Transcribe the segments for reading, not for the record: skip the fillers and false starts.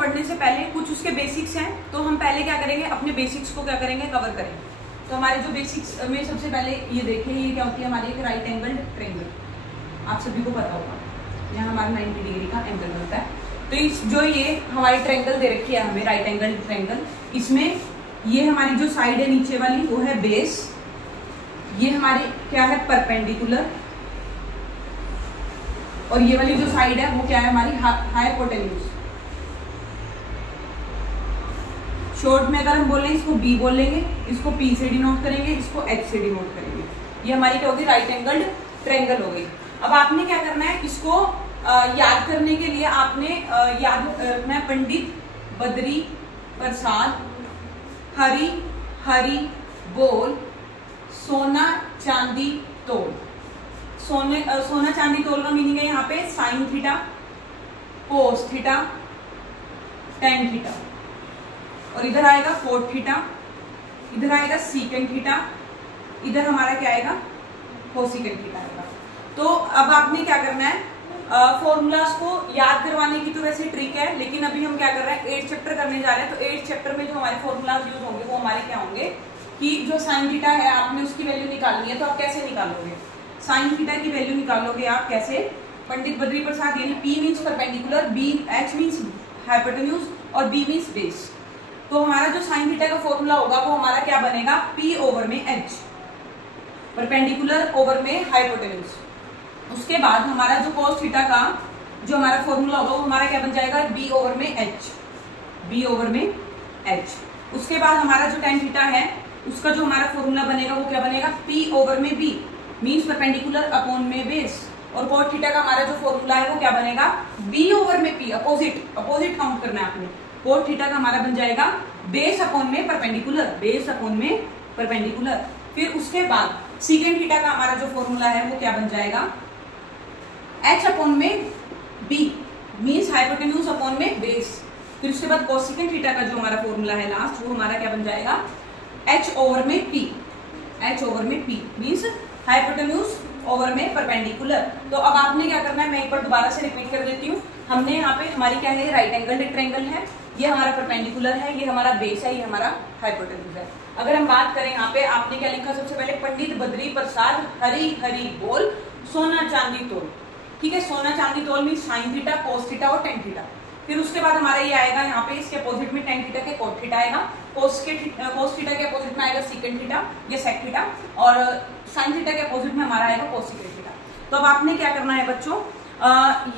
पढ़ने से पहले कुछ उसके बेसिक्स हैं, तो हम पहले क्या करेंगे, अपने बेसिक्स को क्या करेंगे, कवर करेंगे। तो हमारे जो बेसिक्स में सबसे पहले ये देखिए, ये क्या होती है हमारी एक राइट एंगल ट्रायंगल, आप सभी को पता होगा, यहाँ हमारा 90 डिग्री का एंगल बनता है। तो इस जो ये हमारी ट्रायंगल दे रखी है हमें, राइट एंगल ट्रायंगल, इसमें ये हमारी जो साइड है नीचे वाली वो है बेस, ये हमारी क्या है परपेंडिकुलर, और ये वाली जो साइड है वो क्या है हमारी हाइपोटेन्यूज। शॉर्ट में अगर हम बोल रहे हैं इसको बी बोल लेंगे, इसको पी से डिनोट करेंगे, इसको एच से डिनोट करेंगे। ये हमारी क्या होगी, राइट एंगल ट्रायंगल हो गई। अब आपने क्या करना है, इसको याद करने के लिए आपने याद रखना है पंडित बद्री प्रसाद हरी हरी बोल सोना चांदी तोल। सोना चांदी तोल का मीनिंग है यहाँ पे sine theta, cos theta, tan theta, और इधर आएगा कोट थीटा, इधर आएगा सीकेंट थीटा, इधर हमारा क्या आएगा कोसिकेंट थीटा आएगा। तो अब आपने क्या करना है, फॉर्मूलाज को याद करवाने की तो वैसे ट्रिक है, लेकिन अभी हम क्या कर रहे हैं 8 चैप्टर करने जा रहे हैं। तो 8 चैप्टर में जो हमारे फॉर्मूलाज यूज होंगे वो हमारे क्या होंगे कि जो साइन थीटा है आपने उसकी वैल्यू निकालनी है। तो आप कैसे निकालोगे, साइन थीटा की वैल्यू निकालोगे आप कैसे, पंडित बद्री प्रसाद यानी P means perpendicular, B H means hypotenuse और B मीन्स बेस। तो हमारा जो साइन थीटा का फॉर्मूला होगा वो हमारा क्या बनेगा, P ओवर में H, परपेंडिकुलर ओवर में हाइपोटेन्यूज। उसके बाद हमारा जो कोस थीटा का जो हमारा फॉर्मूला होगा वो हमारा क्या बन जाएगा, B ओवर में H, B ओवर में H। उसके बाद हमारा जो टेन थीटा है उसका जो हमारा फॉर्मूला बनेगा वो क्या बनेगा, P ओवर में B मीन्स परपेंडिकुलर अपॉन में बेस, और कोट थीटा का हमारा जो फॉर्मूला है वो क्या बनेगा, B ओवर में P, अपोजिट काउंट करना है आपने। कोट थीटा का हमारा बन जाएगा बेस अपॉन में परपेंडिकुलर, बेस अपॉन में परपेंडिकुलर। फिर उसके बाद सीकेंट थीटा का हमारा जो फॉर्मूला है वो क्या बन जाएगा, H अपॉन में B मीन्स हाइपोटेन्यूज अपॉन में बेस। फिर उसके बाद कोसिकेंट थीटा का जो हमारा फॉर्मूला है लास्ट, वो हमारा क्या बन जाएगा, H ओवर में P, H ओवर में P मीन्स हाइपोटेन्यूज ओवर में परपेंडिकुलर। तो अब आपने क्या करना है, मैं एक बार दोबारा से रिपीट कर देती हूँ। हमने यहाँ पे हमारी क्या है, राइट एंगल ट्रायंगल है, ये हमारा परपेंडिकुलर है, ये हमारा बेस है, ये हमारा हाइपोटेन्यूज है। अगर हम बात करें यहाँ पे आपने क्या लिखा, सबसे पहले पंडित बद्री प्रसाद हरी हरी बोल सोना चांदी तोल। ठीक है, सोना चांदी तोल mean sine theta, cos theta और टेन थीटा। फिर उसके बाद हमारा ये आएगा यहाँ पे, इसके अपोजिट में टेन थीटा के कोट थीटा आएगा, कोस थीटा के अपोजिट में आएगा सीकेंट थीटा या सेक थीटा, और साइन थीटा के अपोजिट में हमारा आएगा कोसिकेंट थीटा। तो अब आपने क्या करना है बच्चों,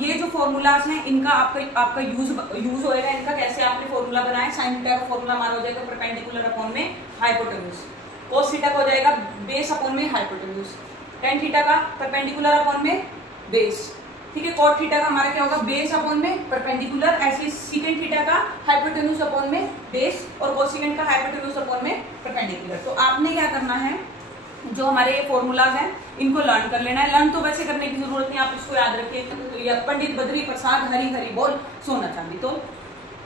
ये जो फॉर्मूलाज हैं इनका आपका यूज होएगा। इनका कैसे आपने फॉर्मूला बनाया, साइन थीटा का फॉर्मूला हमारा हो जाएगा परपेंडिकुलर अपॉन में हाइपोटेन्यूज, कोस थीटा का हो जाएगा बेस अपॉन में हाइपोटेन्यूज, टेन थीटा का परपेंडिकुलर अपॉन में बेस। ठीक है, कोट थीटा का हमारा क्या होगा, बेस अपॉन में परपेंडिकुलर, ऐसे सीकेंट थीटा का हाइपोटेन्यूज अपॉन में बेस, और कोसिकेंट का हाइपोटेन्यूज अपॉन में परपेंडिकुलर। तो आपने क्या करना है, जो हमारे फॉर्मूलाज हैं इनको लर्न कर लेना है। लर्न तो वैसे करने की जरूरत नहीं, आप इसको याद रखिए, पंडित बद्री प्रसाद हरी हरी बोल सोना चांदी तोल,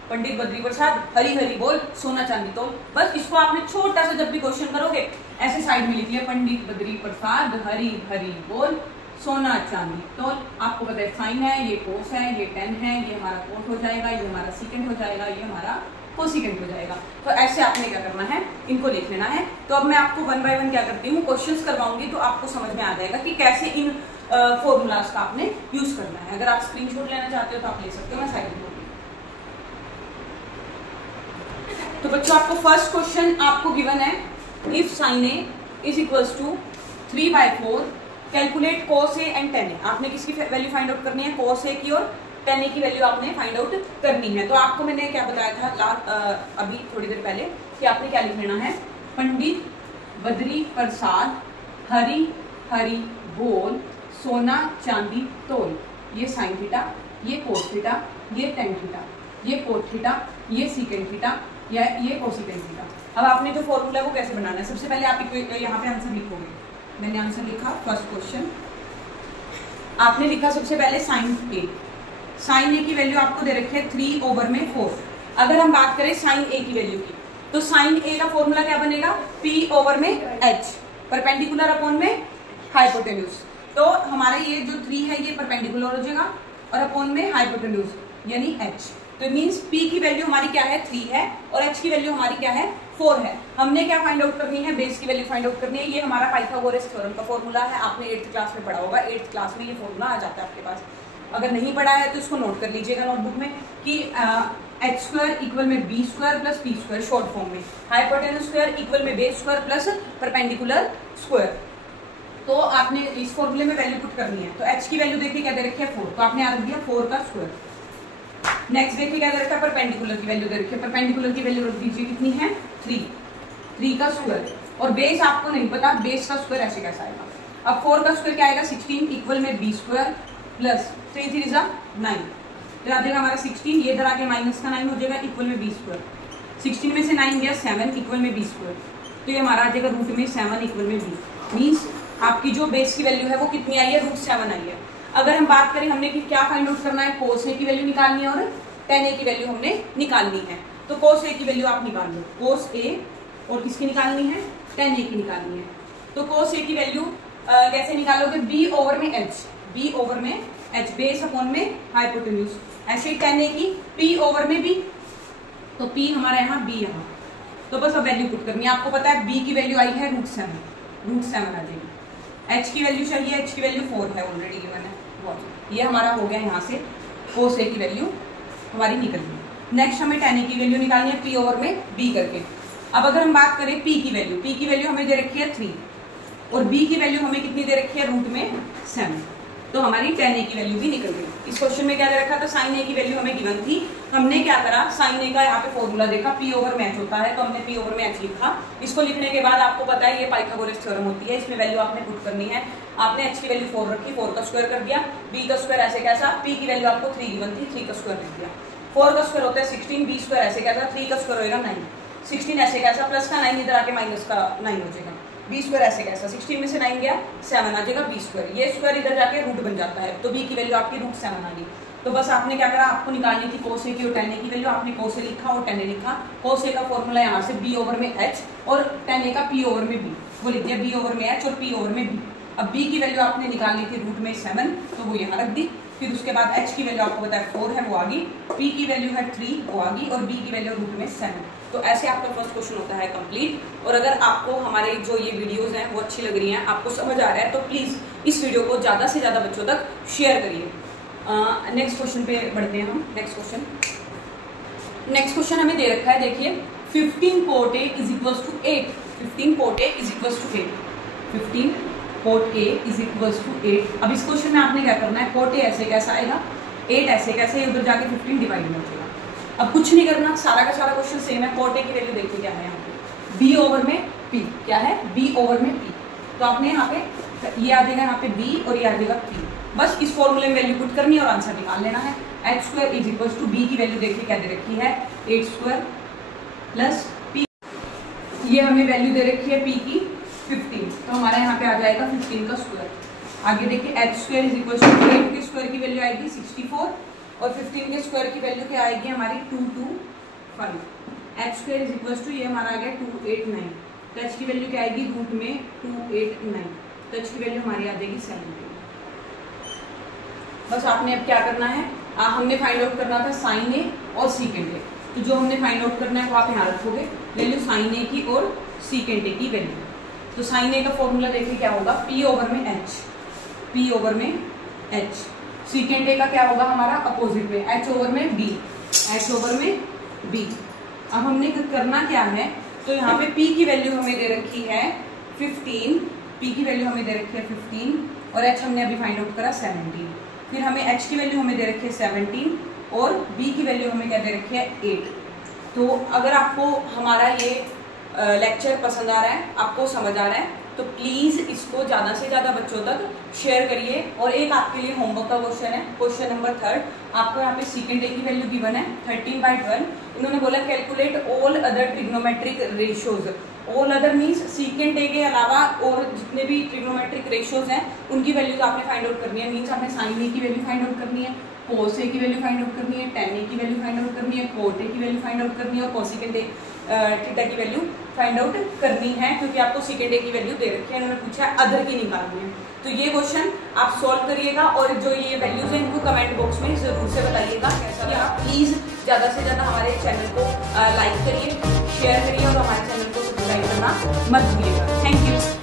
पंडित बद्री प्रसाद हरी हरी बोल सोना चांदी तोल। बस इसको आपने छोटा सा जब भी क्वेश्चन करोगे ऐसे साइड में लिख लिया, पंडित बद्री प्रसाद हरी हरी बोल सोना चांदी तोल। आपको पता है साइन है, ये कोस है, ये टेन है, ये हमारा कोट हो जाएगा, ये हमारा सीकेंट हो जाएगा, ये हमारा कोसिकेंट हो जाएगा। तो ऐसे आपने क्या करना है, इनको लिख लेना है। तो अब मैं आपको वन बाय वन क्या करती हूँ, क्वेश्चंस करवाऊंगी, तो आपको समझ में आ जाएगा कि कैसे इन फॉर्मूलाज का आपने यूज करना है। अगर आप स्क्रीनशॉट लेना चाहते हो तो आप ले सकते हो, मैं साइड में। तो बच्चों आपको फर्स्ट क्वेश्चन आपको गिवन है, if sine A is equals to 3/4 calculate cos A and tan A. आपने किसकी वैल्यू फाइंड आउट करनी है, कोस ए की और टेन ए की वैल्यू आपने फाइंड आउट करनी है। तो आपको मैंने क्या बताया था अभी थोड़ी देर पहले कि आपने क्या लिख लेना है, पंडित बद्री प्रसाद हरी हरी बोल सोना चांदी तोल। ये साइन थीटा, ये कोस थीटा, ये टेन थीटा, ये कोट थीटा, ये सीकेंट थीटा, या ये कोसिकेंट थीटा। अब आपने जो फॉर्मूला वो कैसे बनाना है, सबसे पहले आप यहाँ पे आंसर लिखोगे। मैंने आंसर लिखा, फर्स्ट क्वेश्चन आपने लिखा सबसे पहले साइन ए। साइन ए की वैल्यू आपको दे रखी है 3/4। अगर हम बात करें साइन ए की वैल्यू की, तो साइन ए का फॉर्मूला क्या बनेगा, P/H परपेंडिकुलर अपॉन में हाइपोटेन्यूज। तो हमारा ये जो 3 है ये परपेंडिकुलर हो जाएगा और अपॉन में हाइपोटेन्यूज यानी H। तो मीन्स P की वैल्यू हमारी क्या है 3 है और H की वैल्यू हमारी क्या है 4 है। हमने क्या फाइंड आउट करनी है, बेस की वैल्यू फाइंड आउट करनी है। ये हमारा पाइथागोरस थ्योरम का फॉर्मूला है, आपने 8th क्लास में पढ़ा होगा। 8th क्लास में ये फॉर्मूला आ जाता है आपके पास। अगर नहीं पढ़ा है तो इसको नोट कर लीजिएगा नोटबुक में कि एच स्क्वायर इक्वल में B square plus P square short form में, हाइपोटेन्यूज स्क्वायर इक्वल में base square plus perpendicular square. तो आपने इस फॉर्मूले में वैल्यू पुट करनी है। तो एच की वैल्यू देखिए क्या दे रखी है 4, तो आपने याद रख दिया 4 का स्क्वायर। नेक्स्ट देखिए क्या दे रखा है, परपेंडिकुलर की वैल्यू दे रखी है। परपेंडिकुलर की वैल्यू रख दीजिए कितनी है 3 का स्क्वायर। और बेस आपको नहीं पता, बेस का स्क्वायर ऐसे कैसा आएगा। अब 4 का स्क्वायर क्या आएगा 16 इक्वल में बी स्क्वायर प्लस 3 3 9, तो आ जाएगा हमारा 16, ये इधर आके माइनस का 9 हो जाएगा इक्वल में बी स्क्वायर। 16 में से 9 गया 7 इक्वल में बी स्क्वायर, तो ये हमारा आ जाएगा रूट में 7 इक्वल में बी। मीन्स आपकी जो बेस की वैल्यू है वो कितनी आई है, √7 आई है। अगर हम बात करें हमने कि क्या फाइंड आउट करना है, cos A की वैल्यू निकालनी है और tan A की वैल्यू हमने निकालनी है। तो cos A की वैल्यू आप निकाल लो, cos A और किसकी निकालनी है, tan A की निकालनी है। तो cos A की वैल्यू कैसे निकालोगे, b ओवर में h, b ओवर में h, बेस अपॉन में हाइपोटेन्यूज। ऐसे ही tan A की p ओवर में b, तो p हमारा यहाँ b यहाँ। तो बस अब वैल्यू पुट करनी है। आपको पता है b की वैल्यू आई है √7 आ जाएगी। h की वैल्यू चाहिए, h की वैल्यू 4 है ऑलरेडी गिवन है। ये हमारा हो गया यहाँ से cos A की वैल्यू हमारी निकल गई। नेक्स्ट हमें tan A की वैल्यू निकालनी है p ओवर में b करके। अब अगर हम बात करें p की वैल्यू हमें दे रखी है 3 और b की वैल्यू हमें कितनी दे रखी है √7, तो हमारी tan A की वैल्यू भी निकल गई। इस क्वेश्चन में क्या दे रखा था, sin A की वैल्यू हमें गिवन थी। हमने क्या करा, sin A का यहाँ पे फॉर्मूला देखा, p ओवर में h होता है, तो हमने p ओवर में h लिखा। इसको लिखने के बाद आपको पता है ये पाइथागोरस थ्योरम होती है, इसमें वैल्यू आपने पुट करनी है। आपने h की वैल्यू 4 रखी, 4 का स्क्वायर कर दिया, b का स्क्वायर ऐसे कैसा, p की वैल्यू आपको 3 गिवन थी, 3 का स्क्वायर लिख दिया। 4 का स्क्वायर होता है 16, b स्क्वायर ऐसे कैसा, 3 का स्क्वायर होगा 9, 16 ऐसे कैसा, प्लस का 9 इधर आके माइनस का 9 हो जाएगा। बी स्क्वायर ऐसे कैसा, 16 में से 9 गया 7 आ जाएगा बी स्क्वायर, ये स्क्वायर इधर जाके रूट बन जाता है, तो बी की वैल्यू आपकी √7 आ गई। तो बस आपने क्या करा, आपको निकालनी थी cos A की और tan A की वैल्यू, आपने cos A लिखा और tan A लिखा। cos A का फॉर्मूला यहाँ से b ओवर में h और tan A का p ओवर में b, वो लिख दिया b ओवर में h और p ओवर में b। अब b की वैल्यू आपने निकालनी थी √7, तो वो यहाँ रख दी। फिर उसके बाद h की वैल्यू आपको पता है 4 है, वो आ गई, p की वैल्यू है 3 वो आ गई और b की वैल्यू √7। तो ऐसे आपका फर्स्ट क्वेश्चन होता है कंप्लीट। और अगर आपको हमारे जो ये वीडियोस हैं वो अच्छी लग रही हैं, आपको समझ आ रहा है, तो प्लीज़ इस वीडियो को ज़्यादा से ज़्यादा बच्चों तक शेयर करिए। नेक्स्ट क्वेश्चन पे बढ़ते हैं हम। नेक्स्ट क्वेश्चन हमें दे रखा है, देखिए 15 pot A is equals to 8। 15 pot A is equals to 8। 15 pot A is equals to 8। अब इस क्वेश्चन में आपने क्या करना है, pot A ऐसे कैसा आएगा, 8 ऐसे कैसे, उधर जाके 15 डिवाइड हो जाएगा। अब कुछ नहीं करना, सारा का सारा क्वेश्चन सेम है। pot A की वैल्यू देखिए क्या है यहाँ पे, b ओवर में p, क्या है b ओवर में p, तो आपने यहाँ पे ये आ जाएगा यहाँ पे b और ये आ जाएगा p। बस इस फॉर्मूले में वैल्यू पुट करनी है और आंसर निकाल लेना है। h square is equals to b की वैल्यू देखिए क्या दे रखी है 8 स्क्वायर प्लस p, ये हमें वैल्यू दे रखी है p की 15, तो हमारा यहाँ पे आ जाएगा 15 का स्क्वायर। आगे देखिए h square is equals to 8 के स्क्वायर की वैल्यू आएगी 64 और 15 के स्क्वायर की वैल्यू क्या आएगी हमारी 225। h square is equals to ये हमारा आ गया 289, तो h की वैल्यू क्या आएगी रूट में 289, तो h की वैल्यू हमारी आ जाएगी 70। बस आपने अब क्या करना है, हमने फाइंड आउट करना था sin A और secant A, तो जो हमने फाइंड आउट करना है वो आप यहाँ रखोगे वैल्यू sin A की और secant A की वैल्यू। तो sin A का फॉर्मूला देखिए क्या होगा, p ओवर में h, p ओवर में h। secant A का क्या होगा हमारा अपोजिट में, h ओवर में b, h ओवर में b। अब हमने करना क्या है, तो यहाँ पे p की वैल्यू हमें दे रखी है 15, p की वैल्यू हमें दे रखी है 15 और h हमने अभी फाइंड आउट करा 17। फिर हमें h की वैल्यू हमें दे रखी है 17 और b की वैल्यू हमें क्या दे रखी है 8। तो अगर आपको हमारा ये लेक्चर पसंद आ रहा है, आपको समझ आ रहा है, तो प्लीज़ इसको ज़्यादा से ज़्यादा बच्चों तक शेयर करिए। और एक आपके लिए होमवर्क का क्वेश्चन है, क्वेश्चन नंबर 3। आपको यहाँ पे secant A की वैल्यू गिवन है 13/12। इन्होंने बोला calculate all other trigonometric ratios. All other means secant A के अलावा और जितने भी ट्रिग्नोमेट्रिक रेशियोज हैं उनकी वैल्यूज आपने फाइंड आउट करनी है। मीन्स आपने sin A की वैल्यू फाइंड आउट करनी है, cos A की वैल्यू फाइंड आउट करनी है, tan A की वैल्यू फाइंड आउट करनी है, cot A की वैल्यू फाइंड आउट करनी है और cosecant A थीटा की वैल्यू फाइंड आउट करनी है, क्योंकि आपको secant A की वैल्यू दे रखी है, उन्होंने पूछा है अदर की निकालनी है। तो ये क्वेश्चन आप सॉल्व करिएगा और जो ये वैल्यूज हैं इनको कमेंट बॉक्स में जरूर से बताइएगा। कैसा लगा प्लीज ज्यादा से ज्यादा हमारे चैनल को लाइक करिए, शेयर करिए और हमारे चैनल को सब्सक्राइब करना मत भूलिएगा। Thank you.